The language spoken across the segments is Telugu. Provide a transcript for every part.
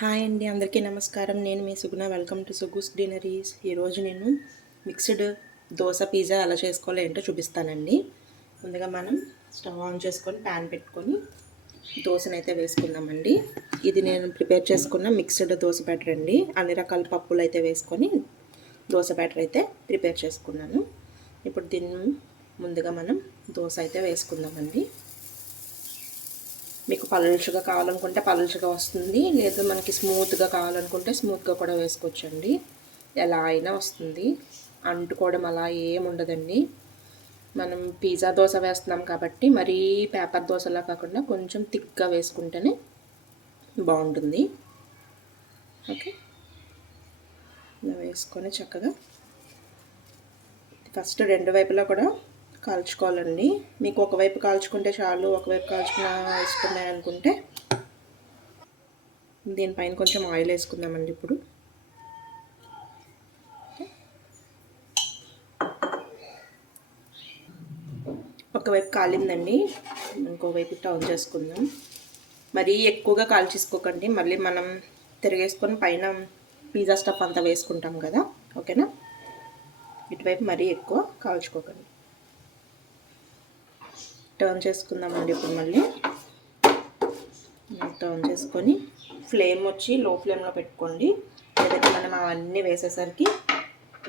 హాయ్ అండి, అందరికీ నమస్కారం. నేను మీ సుగుణ. Welcome to సుగుస్ డినరీస్. ఈరోజు నేను మిక్స్డ్ దోశ పిజ్జా ఎలా చేసుకోవాలో ఏంటో చూపిస్తానండి. ముందుగా మనం స్టవ్ ఆన్ చేసుకొని ప్యాన్ పెట్టుకొని దోశనైతే వేసుకుందామండి. ఇది నేను ప్రిపేర్ చేసుకున్న మిక్స్డ్ దోశ బ్యాటర్ అండి. అన్ని రకాల పప్పులు అయితే వేసుకొని దోశ బ్యాటర్ అయితే ప్రిపేర్ చేసుకున్నాను. ఇప్పుడు దీన్ని ముందుగా మనం దోశ అయితే వేసుకుందామండి. మీకు పలుచగా కావాలనుకుంటే పలుచగా వస్తుంది, లేదు మనకి స్మూత్గా కావాలనుకుంటే స్మూత్గా కూడా వేసుకోవచ్చండి. ఎలా అయినా వస్తుంది, అంటుకోవడం అలా ఏముండదండి. మనం పిజ్జా దోశ వేస్తున్నాం కాబట్టి మరీ పేపర్ దోశలా కాకుండా కొంచెం థిక్గా వేసుకుంటేనే బాగుంటుంది. ఓకే, ఇలా వేసుకొని చక్కగా ఫస్ట్ రెండు వైపులా కూడా కాల్చుకోవాలండి. మీకు ఒకవైపు కాల్చుకుంటే చాలు, ఒకవైపు కాల్చుకున్న వేసుకున్నాయి అనుకుంటే దీనిపైన కొంచెం ఆయిల్ వేసుకుందామండి. ఇప్పుడు ఒకవైపు కాలిందండి, ఇంకోవైపు టర్న్ చేసుకుందాం. మరీ ఎక్కువగా కాల్చేసుకోకండి, మళ్ళీ మనం తిరిగేసుకొని పైన పిజ్జా స్టఫ్ అంతా వేసుకుంటాం కదా. ఓకేనా, ఇటువైపు మరీ ఎక్కువ కాల్చుకోకండి. టర్న్ చేసుకుందామండి. ఇప్పుడు మళ్ళీ టర్న్ చేసుకొని ఫ్లేమ్ వచ్చి లో ఫ్లేమ్లో పెట్టుకోండి, లేదంటే మనం అవన్నీ వేసేసరికి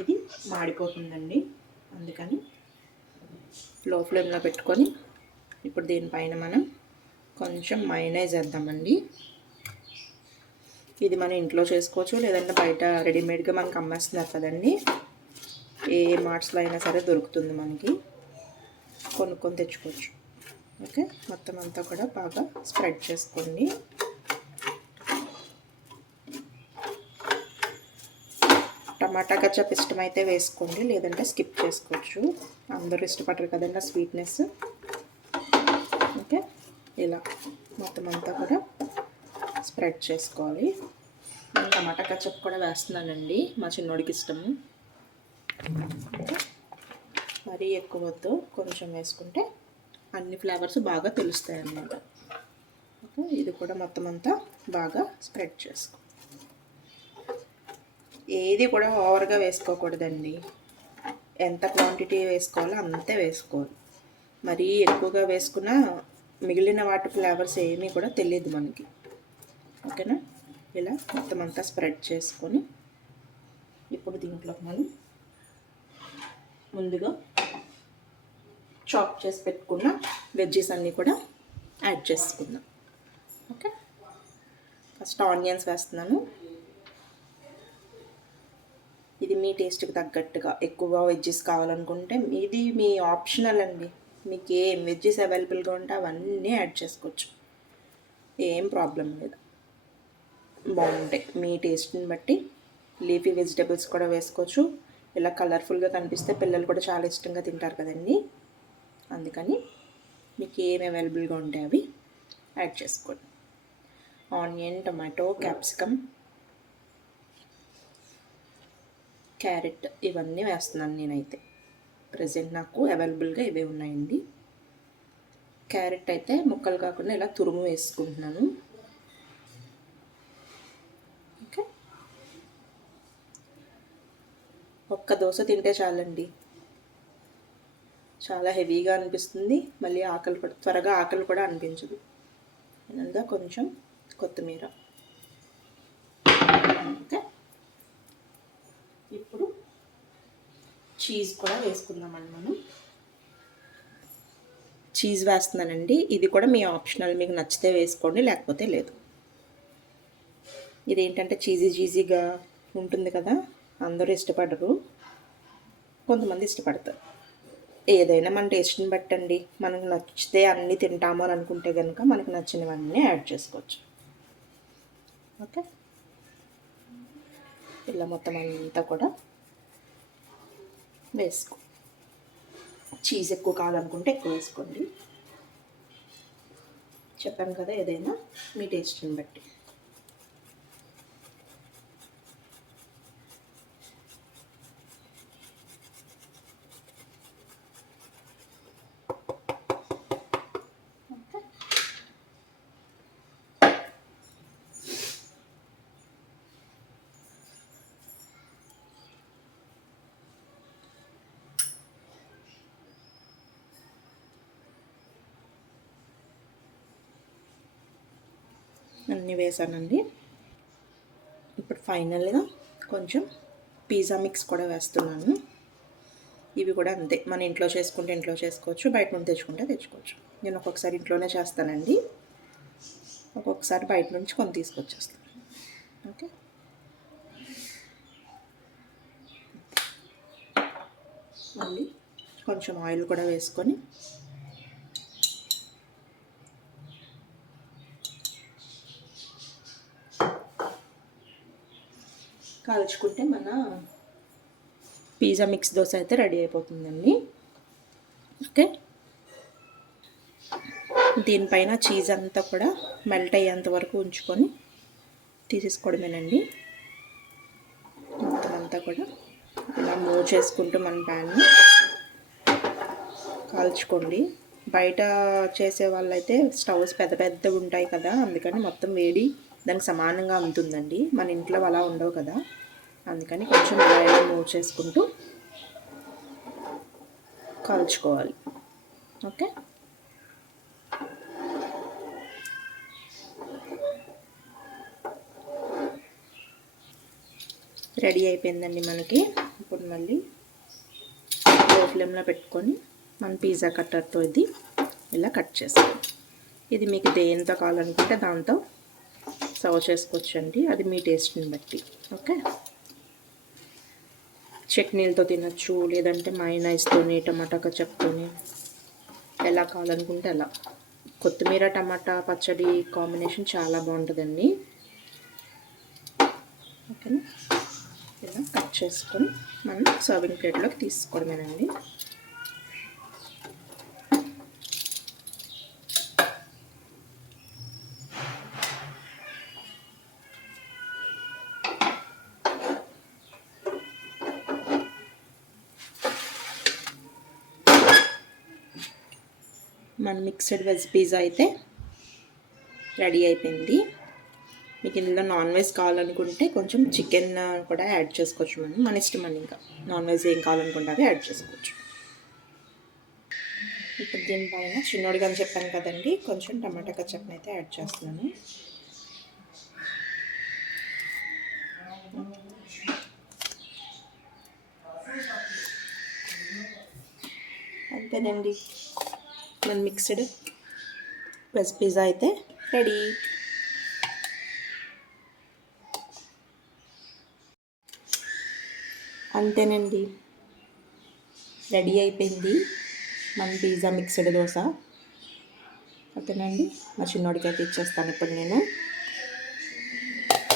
ఇది మాడిపోతుందండి. అందుకని లో ఫ్లేమ్లో పెట్టుకొని ఇప్పుడు దీనిపైన మనం కొంచెం మైనైజ్ వేద్దామండి. ఇది మన ఇంట్లో చేసుకోవచ్చు, లేదంటే బయట రెడీమేడ్గా మనకు అమ్మేస్తున్నారు కదండి. ఏ మార్ట్స్లో అయినా సరే దొరుకుతుంది, మనకి కొనుక్కొని తెచ్చుకోవచ్చు. ఓకే, మొత్తం అంతా కూడా బాగా స్ప్రెడ్ చేసుకోండి. టమాటా కచ్చప్ ఇష్టమైతే వేసుకోండి, లేదంటే స్కిప్ చేసుకోవచ్చు. అందరూ ఇష్టపడరు కదండి ఆ స్వీట్నెస్. ఓకే, ఇలా మొత్తం అంతా కూడా స్ప్రెడ్ చేసుకోవాలి. నేను టమాటా కచ్చప్ కూడా వేస్తున్నానండి, మా చిన్నోడికి ఇష్టము. మరీ ఎక్కువ వద్దు, కొంచెం వేసుకుంటే అన్ని ఫ్లేవర్స్ బాగా తెలుస్తాయి అన్నమాట. ఓకే, ఇది కూడా మొత్తం అంతా బాగా స్ప్రెడ్ చేసుకో. ఏది కూడా ఓవర్గా వేసుకోకూడదండి. ఎంత క్వాంటిటీ వేసుకోవాలో అంతే వేసుకోవాలి. మరీ ఎక్కువగా వేసుకున్నా మిగిలిన వాటి ఫ్లేవర్స్ ఏమీ కూడా తెలియదు మనకి. ఓకేనా, ఇలా మొత్తం అంతా స్ప్రెడ్ చేసుకొని ఇప్పుడు దీంట్లో మనం ముందుగా చాప్ చేసి పెట్టుకున్న వెజ్జెస్ అన్నీ కూడా యాడ్ చేసుకుందాం. ఓకే, ఫస్ట్ ఆనియన్స్ వేస్తున్నాను. ఇది మీ టేస్ట్కి తగ్గట్టుగా ఎక్కువ వెజ్జెస్ కావాలనుకుంటే ఇది మీ ఆప్షనల్ అండి. మీకు ఏం వెజ్జెస్ అవైలబుల్గా ఉంటే అవన్నీ యాడ్ చేసుకోవచ్చు, ఏం ప్రాబ్లం లేదు. బాగుంటాయి మీ టేస్ట్ని బట్టి. లీఫీ వెజిటేబుల్స్ కూడా వేసుకోవచ్చు. ఇలా కలర్ఫుల్గా కనిపిస్తే పిల్లలు కూడా చాలా ఇష్టంగా తింటారు కదండి. అందుకని మీకు ఏమి అవైలబుల్గా ఉంటే అవి యాడ్ చేసుకోండి. ఆనియన్, టమాటో, క్యాప్సికమ్, క్యారెట్ ఇవన్నీ వేస్తున్నాను నేనైతే. ప్రజెంట్ నాకు అవైలబుల్గా ఇవే ఉన్నాయండి. క్యారెట్ అయితే ముక్కలు కాకుండా ఇలా తురుము వేసుకుంటున్నాను. ఓకే, ఒక్క దోశ తింటే చాలండి, చాలా హెవీగా అనిపిస్తుంది. మళ్ళీ ఆకలి కూడా త్వరగా ఆకలి కూడా అనిపించదు. ఇంకా కొంచెం కొత్తిమీర. ఓకే, ఇప్పుడు చీజ్ కూడా వేసుకుందామండి. మనం చీజ్ వేస్తున్నానండి. ఇది కూడా మీ ఆప్షనల్, మీకు నచ్చితే వేసుకోండి, లేకపోతే లేదు. ఇదేంటంటే చీజీగా ఉంటుంది కదా, అందరూ ఇష్టపడరు, కొంతమంది ఇష్టపడతారు. ఏదైనా మన టేస్ట్ని బట్టండి. మనకు నచ్చితే అన్నీ తింటాము అని అనుకుంటే కనుక మనకు నచ్చినవన్నీ యాడ్ చేసుకోవచ్చు. ఓకే, ఇలా మొత్తం అంతా కూడా వేసుకో. చీజ్ ఎక్కువ కావాలనుకుంటే ఎక్కువ వేసుకోండి. చెప్పాను కదా, ఏదైనా మీ టేస్ట్ని బట్టి. అన్నీ వేసానండి. ఇప్పుడు ఫైనల్గా కొంచెం పిజ్జా మిక్స్ కూడా వేస్తున్నాను. ఇవి కూడా అంతే, మన ఇంట్లో చేసుకుంటే ఇంట్లో చేసుకోవచ్చు, బయట నుండి తెచ్చుకుంటే తెచ్చుకోవచ్చు. నేను ఒక్కొక్కసారి ఇంట్లోనే చేస్తానండి, ఒక్కొక్కసారి బయట నుంచి కొని తీసుకొచ్చేస్తాను. ఓకే, మళ్ళీ కొంచెం ఆయిల్ కూడా వేసుకొని కాల్చుకుంటే మన పిజ్జా మిక్స్ దోశ అయితే రెడీ అయిపోతుందండి. ఓకే, దీనిపైన చీజ్ అంతా కూడా మెల్ట్ అయ్యేంత వరకు ఉంచుకొని తీసేసుకోవడమేనండి. మొత్తం అంతా కూడా ఇలా మూవ్ చేసుకుంటూ మన ప్యాన్ని కాల్చుకోండి. బయట చేసే వాళ్ళైతే స్టవ్స్ పెద్ద పెద్దగా ఉంటాయి కదా, అందుకని మొత్తం వేడి దానికి సమానంగా అందుతుందండి. మన ఇంట్లో అలా ఉండవు కదా, అందుకని కొంచెం ఇలా మూవ్ చేసుకుంటూ కాల్చుకోవాలి. ఓకే, రెడీ అయిపోయిందండి మనకి. ఇప్పుడు మళ్ళీ లో ఫ్లేమ్లో పెట్టుకొని మన పిజ్జా కట్టర్తో ఇది ఇలా కట్ చేసుకోండి. ఇది మీకు దేంతో కావాలనుకుంటే దాంతో సర్వ్ చేసుకోవచ్చండి, అది మీ టేస్ట్ని బట్టి. ఓకే, చట్నీలతో తినచ్చు, లేదంటే మైనైస్తోని టమాటా కచప్తోని, ఎలా కావాలనుకుంటే అలా. కొత్తిమీర టమాటా పచ్చడి కాంబినేషన్ చాలా బాగుంటుందండి. ఓకేనా, ఇలా కట్ చేసుకొని మనం సర్వింగ్ ప్లేట్లోకి తీసుకోవడమేనండి. మన మిక్స్డ్ వెజ్ పిజ్జా అయితే రెడీ అయిపోయింది. మీకు ఇందులో నాన్ వెజ్ కావాలనుకుంటే కొంచెం చికెన్ కూడా యాడ్ చేసుకోవచ్చు. మన ఇష్టం అండి, ఇంకా నాన్ వెజ్ ఏం కావాలనుకుంటే అవి యాడ్ చేసుకోవచ్చు. ఇప్పుడు దీనిపైన చిన్నోడిగా అని చెప్పాను కదండి, కొంచెం టమాటా కచప్ని అయితే యాడ్ చేస్తున్నాను. అంతేనండి, మన మిక్స్డ్ వెజ్ పిజ్జా అయితే రెడీ. అంతేనండి, రెడీ అయిపోయింది మన పిజ్జా మిక్స్డ్ దోశ. ఓకేనండి, మా చిన్నోడికి అయితే ఇచ్చేస్తాను ఇప్పుడు నేను.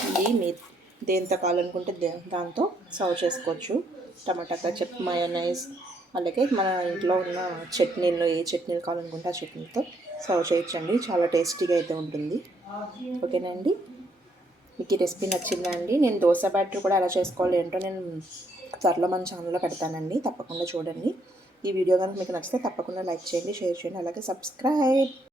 ఇది మీ దేంతో కావాలనుకుంటే దాంతో సర్వ్ చేసుకోవచ్చు. టమాటా కచప్, మయోనైజ్, అలాగే మన ఇంట్లో ఉన్న చట్నీలు, ఏ చట్నీలు కావాలనుకుంటే ఆ చట్నీతో సర్వ్ చేయొచ్చండి. చాలా టేస్టీగా అయితే ఉంటుంది. ఓకేనండి, మీకు ఈ రెసిపీ నచ్చిందా అండి? నేను దోశ బ్యాటర్ కూడా ఎలా చేసుకోవాలి ఏంటో నేను త్వరలో మన ఛానల్లో పెడతానండి, తప్పకుండా చూడండి. ఈ వీడియో కనుక మీకు నచ్చితే తప్పకుండా లైక్ చేయండి, షేర్ చేయండి, అలాగే సబ్స్క్రైబ్.